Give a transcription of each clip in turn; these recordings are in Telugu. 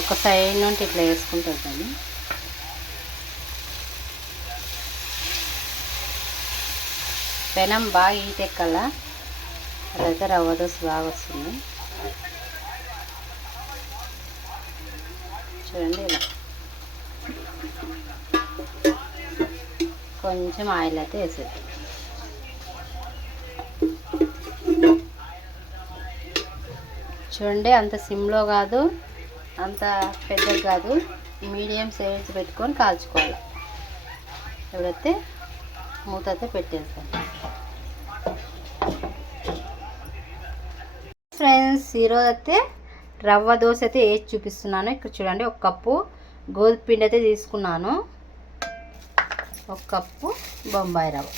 ఒక సైడ్ నుండి ఇట్లా వేసుకుంటుంది పెనం బాగా ఈటెక్కల ఎక్కాల? అదైతే రవ్వ దోశ బాగా వస్తుంది. చూడండి ఇలా. కొంచెం ఆయిల్ అయితే వేసేది చూడండి అంత సిమ్లో కాదు. అంత పెద్దగా కాదు. మీడియం సైజ్ పెట్టుకొని కాల్చుకోవాలి. ఎవరైతే మూత అయితే పెట్టేస్తాను. ఫ్రెండ్స్ ఈరోజు అయితే రవ్వ దోశ అయితే వేసి చూపిస్తున్నాను. ఇక్కడ చూడండి ఒక కప్పు గోధుమ పిండి అయితే తీసుకున్నాను. ఒక కప్పు బొంబాయి రవ్వ.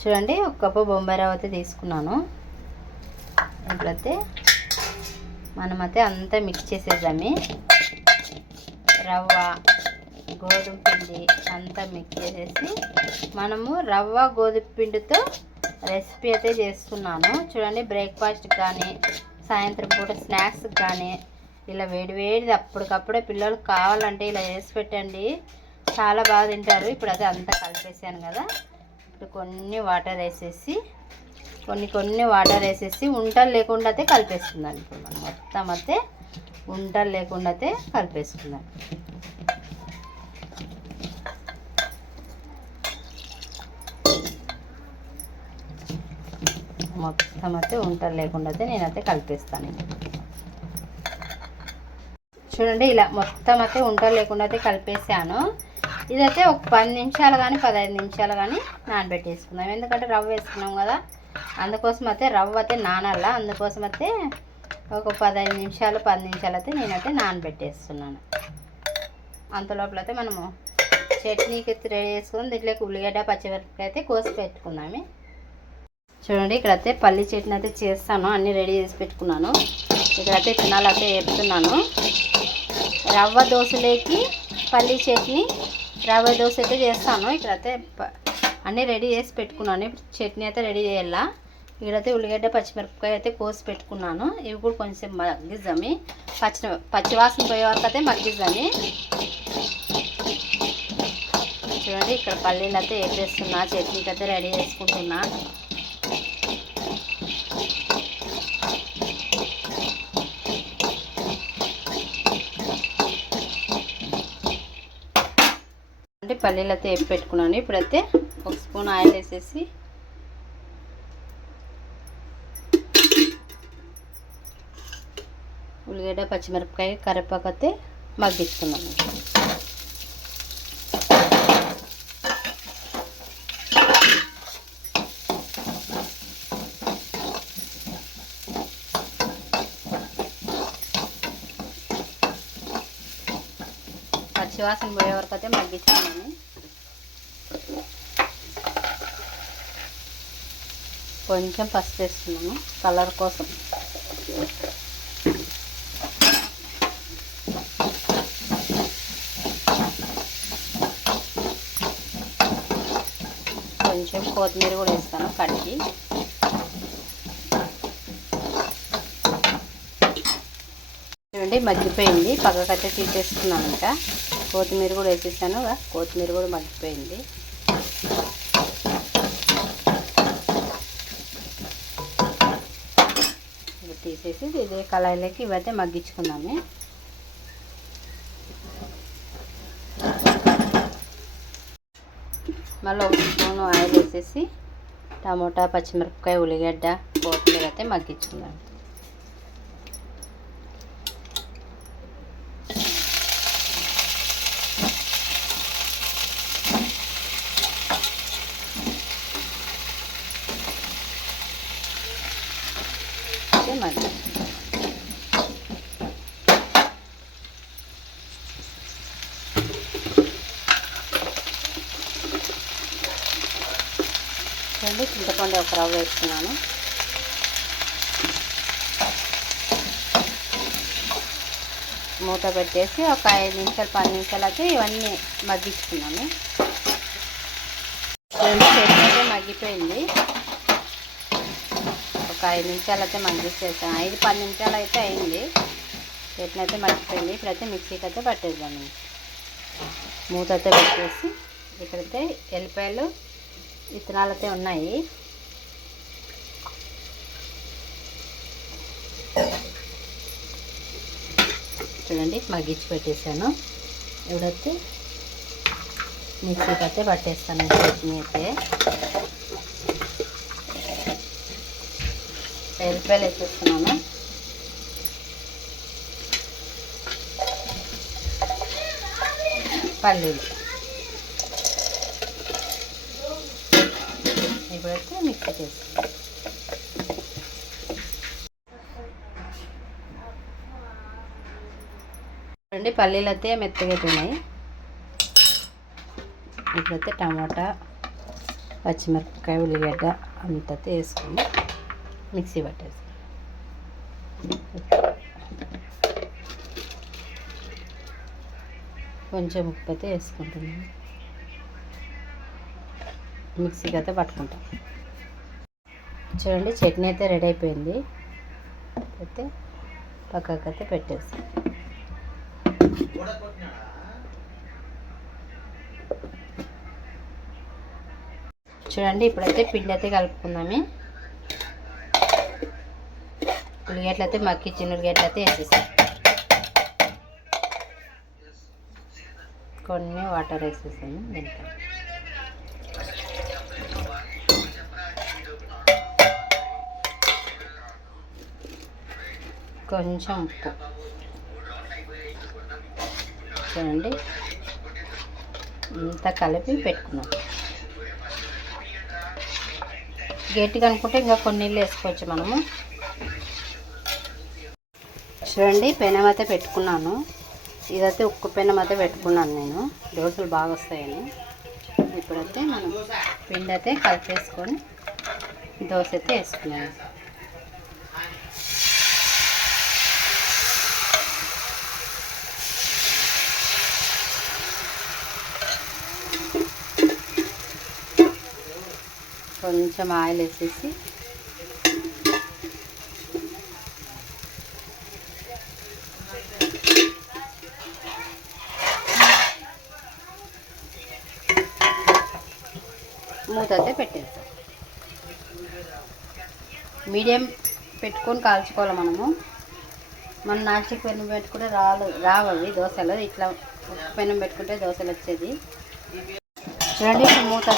చూడండి ఒక కప్పు బొంబాయి రవ్వ అయితే తీసుకున్నాను. ఇప్పుడైతే మనమైతే అంతా మిక్స్ చేసేద్దామి. రవ్వ గోధుమ పిండి అంతా మిక్స్ చేసేసి మనము రవ్వ గోధుమ పిండితో రెసిపీ అయితే చేస్తున్నాను. చూడండి బ్రేక్ఫాస్ట్ కానీ సాయంత్రం పూట స్నాక్స్ కానీ ఇలా వేడి వేడిది అప్పటికప్పుడే పిల్లలు కావాలంటే ఇలా చేసి పెట్టండి. చాలా బాగా తింటారు. ఇప్పుడు అదే అంతా కలిపేసాను కదా. ఇప్పుడు కొన్ని వాటర్ వేసేసి కొన్ని కొన్ని వాటర్ వేసేసి ఉంటలు లేకుండా అయితే కలిపేసుకుందాం ఇప్పుడు మనం. మొత్తం అయితే ఉంటలు లేకుండా అయితే కలిపేసుకుందాం. మొత్తం అయితే ఉంటలు లేకుండా అయితే నేనైతే కలిపేస్తాను. చూడండి ఇలా మొత్తం అయితే ఉంటలు లేకుండా అయితే కలిపేసాను. ఇదైతే ఒక పది నిమిషాలు కానీ పదహైదు నిమిషాలు కానీ నానబెట్టేసుకుందాం. ఎందుకంటే రవ్వ వేసుకున్నాం కదా అందుకోసం అయితే రవ్వ అయితే నానాల అందుకోసం అయితే ఒక పదహైదు నిమిషాలు పది నిమిషాలు అయితే నేనైతే నానబెట్టేస్తున్నాను. అంత లోపల అయితే మనము చట్నీకి రెడీ చేసుకుని దీంట్లోకి ఉల్లిగడ్డ పచ్చిమిరపకాయ అయితే కోసి పెట్టుకున్నాము చూడండి ఇక్కడైతే పల్లి చట్నీ అయితే చేస్తాను అన్నీ రెడీ చేసి పెట్టుకున్నాను. ఇక్కడైతే తినాలి అయితే వేపుతున్నాను రవ్వ దోశలేకి పల్లి చట్నీ రవ్వ దోశ అయితే చేస్తాను. ఇక్కడైతే ప- అన్నీ రెడీ చేసి పెట్టుకున్నాను. ఇప్పుడు చట్నీ అయితే రెడీ చేయాలా? ఇక్కడైతే ఉల్లిగడ్డ పచ్చిమిరపకాయ అయితే కోసి పెట్టుకున్నాను. ఇవి కూడా కొంచెం మగ్గిద్దామి పచ్చి పచ్చివాసన పోయే వరకు అయితే మగ్గిద్దామి చూడండి ఇక్కడ పల్లీలు అయితే వేసేస్తున్నా చట్నీకి అయితే రెడీ చేసుకుంటున్నా. అంటే పల్లీలు అయితే వేపి పెట్టుకున్నాను. ఇప్పుడైతే ఒక స్పూన్ ఆయిల్ వేసేసి ఉల్లిగడ్డ పచ్చిమిరపకాయ కరివేపాకు అయితే మగ్గిస్తున్నాను. పచ్చివాసన పోయే వరకు అయితే మగ్గించుకున్నాను. కొంచెం పసుపు వేస్తున్నాను కలర్ కోసం. కొంచెం కొత్తిమీర కూడా వేస్తాను కడిగి. చూడండి మగ్గిపోయింది. పక్కకైతే తీసేసుకున్నాను ఇంకా. కొత్తిమీర కూడా వేసేసాను. కొత్తిమీర కూడా మగ్గిపోయింది తీసేసి ఇదే కళాయిలోకి ఇవైతే మగ్గించుకుందాము. మళ్ళీ ఒక స్పూన్ ఆయిల్ వేసేసి టమోటా పచ్చిమిరపకాయ ఉల్లిగడ్డ కొత్తిమీర అయితే మగ్గించుకుందాం అయితే మగ్గి చూడండి చింతపండు ఒక రవ్వ వేసుకున్నాను మూత పెట్టేసి ఒక ఐదు నిమిషాలు పది నిమిషాలు అయితే ఇవన్నీ మగ్గించుకున్నాము రెండు అయితే మగ్గిపోయింది. ఒక ఐదు నిమిషాలు అయితే మగ్గిచ్చేసాను ఐదు పది నిమిషాలు అయితే అయింది. చట్నీ అయితే మర్చిపోయింది ఇప్పుడైతే మిక్సీకి అయితే పట్టేద్దాం. మూత అయితే పెట్టేసి ఇక్కడైతే ఎల్లిపాయలు విత్తనాలు అయితే ఉన్నాయి. చూడండి మగ్గించి పెట్టేశాను. ఇప్పుడైతే మిక్సీకి అయితే పట్టేస్తాను చట్నీ అయితే ఎల్లిపాయలు వేసేస్తున్నాను. పల్లీలు. ఇప్పుడైతే మిక్సీ చేస్తాను చూడండి పల్లీలు అయితే మెత్తగా ఉన్నాయి ఇప్పుడైతే టమాటా పచ్చిమిరపకాయ ఉల్లిగడ్డ అంతా వేసుకుని మిక్సీ పట్టేసి కొంచెం ఉప్పు అయితే వేసుకుంటున్నాను. మిక్సీకి అయితే పట్టుకుంటాం. చూడండి చట్నీ అయితే రెడీ అయిపోయింది. అయితే పక్కకి అయితే పెట్టేసి. చూడండి ఇప్పుడైతే పిండి అయితే కలుపుకుందామే. ఉల్లిగడ్డలు అయితే మక్కి చిన్న ఉల్లిగడ్డలు అయితే వేసేసాం. కొన్ని వాటర్ వేసేసాను దీంట్లో కొంచెం ఉప్పు. చూడండి. ఇంత కలిపి పెట్టుకున్నాం. గట్టిగా అనుకుంటే ఇంకా కొన్ని నీళ్ళు వేసుకోవచ్చు మనము. చూడండి పెనం అయితే పెట్టుకున్నాను. ఇదైతే ఉక్కు పెనం అయితే పెట్టుకున్నాను నేను. దోశలు బాగా వస్తాయని. ఇప్పుడైతే మనం పిండి అయితే కలిపేసుకొని దోశ అయితే వేసుకున్నాను. కొంచెం ఆయిల్ వేసేసి మూత అయితే పెట్టేస్తాం. మీడియం పెట్టుకొని కాల్చుకోవాలి మనము. మన నాస్టిక్ పెనం పెట్టుకుంటే రాలు రావవి దోశలు. ఇట్లా పెనం పెట్టుకుంటే దోశలు వచ్చేది. చూడండి మూత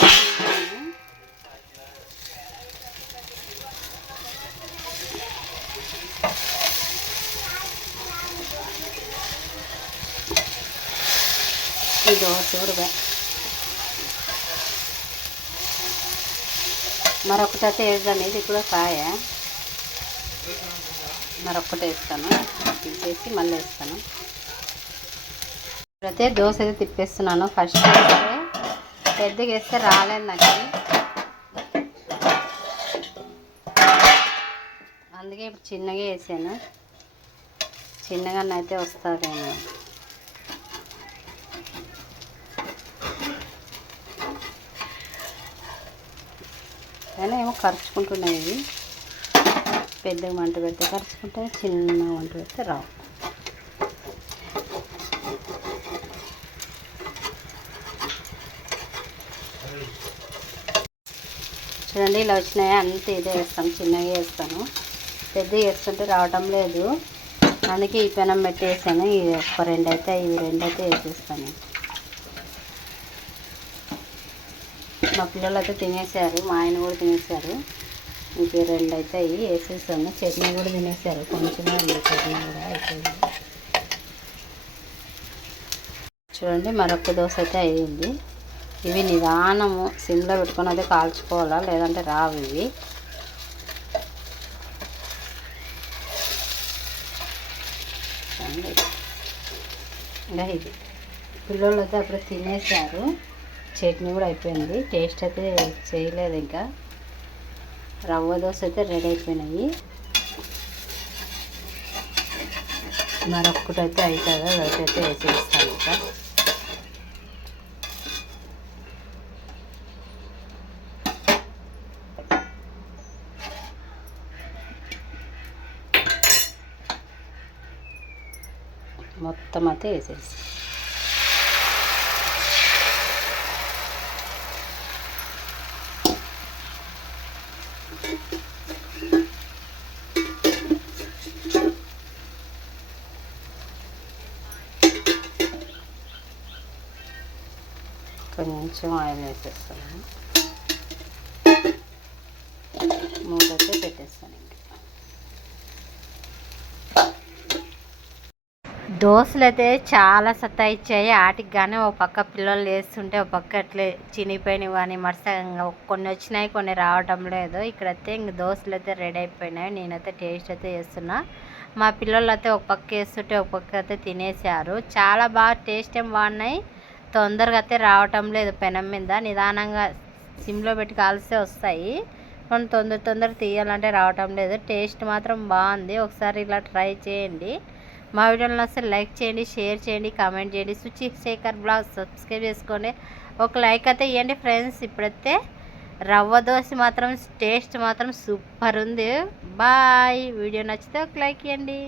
పెట్టేసాను. ఈ దోశ మరొకటి అయితే వేద్దాం ఇది కూడా కాయ మరొకటి వేస్తాను తీసేసి మళ్ళీ వేస్తాను ఇప్పుడైతే దోశ అయితే తిప్పేస్తున్నాను ఫస్ట్ వేస్తే పెద్దగా వేస్తే రాలేదు నాకు అందుకే ఇప్పుడు చిన్నగా వేసాను చిన్నగా అయితే వస్తుందేమో కానీ ఏమో కరుచుకుంటున్నాయి ఇవి. పెద్దగా మంట పెడితే కరుచుకుంటాయి చిన్న మంట పెడితే రావు. చూడండి ఇలా వచ్చినాయి. అంత ఇదే వేస్తాను చిన్నగా వేస్తాను. పెద్దగా వేస్తుంటే రావటం లేదు. అందుకే ఈ పెనం పెట్టేసాను. ఇవి ఒక రెండు అయితే ఇవి రెండు అయితే వేసేస్తాను. పిల్లలు అయితే తినేసారు మా ఆయన కూడా తినేసారు ఇంకే రెండు అయితే అవి వేసేసాము. చట్నీ కూడా తినేసారు కొంచెమే ఉంది చట్నీ కూడా అయిపోయింది. చూడండి మరొక దోశ అయితే అయ్యింది. ఇవి నిదానము సిమ్లో పెట్టుకుని అయితే కాల్చుకోవాలా? లేదంటే రావు ఇవి. ఇంకా ఇది. పిల్లలు అయితే అప్పుడు తినేసారు చట్నీ కూడా అయిపోయింది. టేస్ట్ అయితే చేయలేదు ఇంకా. రవ్వ దోశ అయితే రెడీ అయిపోయినాయి. మరొక్కటైతే అవుతుందో? అయితే వేసేస్తాను ఇంకా. మొత్తం అయితే వేసేస్తాను కొంచెం ఆయిల్ వేసేస్తాను. మూత పెట్టేస్తాను దోశలు అయితే చాలా సతాయిచ్చాయి ఆటికి కానీ ఒక పక్క పిల్లలు వేస్తుంటే ఒక పక్క అట్లే చినిపోయినవి కానీ మరుసంగా కొన్ని వచ్చినాయి కొన్ని రావటం లేదు. ఇక్కడైతే ఇంక దోశలు అయితే రెడీ అయిపోయినాయి. నేనైతే టేస్ట్ అయితే వేస్తున్నా మా పిల్లలు అయితే ఒక పక్క వేస్తుంటే ఒక పక్క అయితే తినేసారు. చాలా బాగా టేస్ట్ ఏం బాగున్నాయి. తొందరగా అయితే రావటం లేదు పెనం మీద. నిదానంగా సిమ్లో పెట్టి కాల్స్తే వస్తాయి. మనం తొందర తొందర తీయాలంటే రావటం లేదు. టేస్ట్ మాత్రం బాగుంది. ఒకసారి ఇలా ట్రై చేయండి. మా వీడియోలను అసలు లైక్ చేయండి షేర్ చేయండి కామెంట్ చేయండి. సుచి శేఖర్ బ్లాగ్ సబ్స్క్రైబ్ చేసుకోండి. ఒక లైక్ అయితే ఇవ్వండి ఫ్రెండ్స్. ఇప్పుడైతే రవ్వ దోశ మాత్రం టేస్ట్ మాత్రం సూపర్ ఉంది. బాయ్. వీడియో నచ్చితే ఒక లైక్ ఇవ్వండి